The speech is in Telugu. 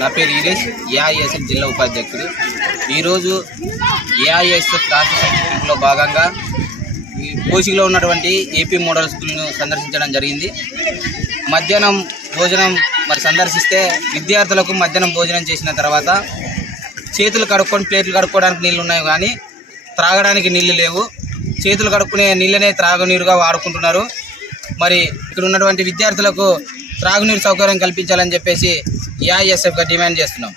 నా పేరు ఈడేష్, ఏఐఎస్ఎఫ్ జిల్లా ఉపాధ్యక్షుడు. ఈరోజు ఏఐఎస్ఎఫ్ రాష్ట్ర సంస్థలో భాగంగా ఈ కోసిలో ఉన్నటువంటి ఏపీ మోడల్ స్కూల్ను సందర్శించడం జరిగింది. మధ్యాహ్నం భోజనం సందర్శిస్తే విద్యార్థులకు మధ్యాహ్నం భోజనం చేసిన తర్వాత చేతులు కడుక్కొని ప్లేట్లు కడుక్కోవడానికి నీళ్ళు ఉన్నాయి, కానీ త్రాగడానికి నీళ్లు లేవు. చేతులు కడుక్కునే నీళ్ళనే త్రాగునీరుగా వాడుకుంటున్నారు. మరి ఇక్కడ ఉన్నటువంటి విద్యార్థులకు త్రాగునీరు సౌకర్యం కల్పించాలని చెప్పేసి ఏఐఎస్ఎఫ్గా డిమాండ్ చేస్తున్నాం.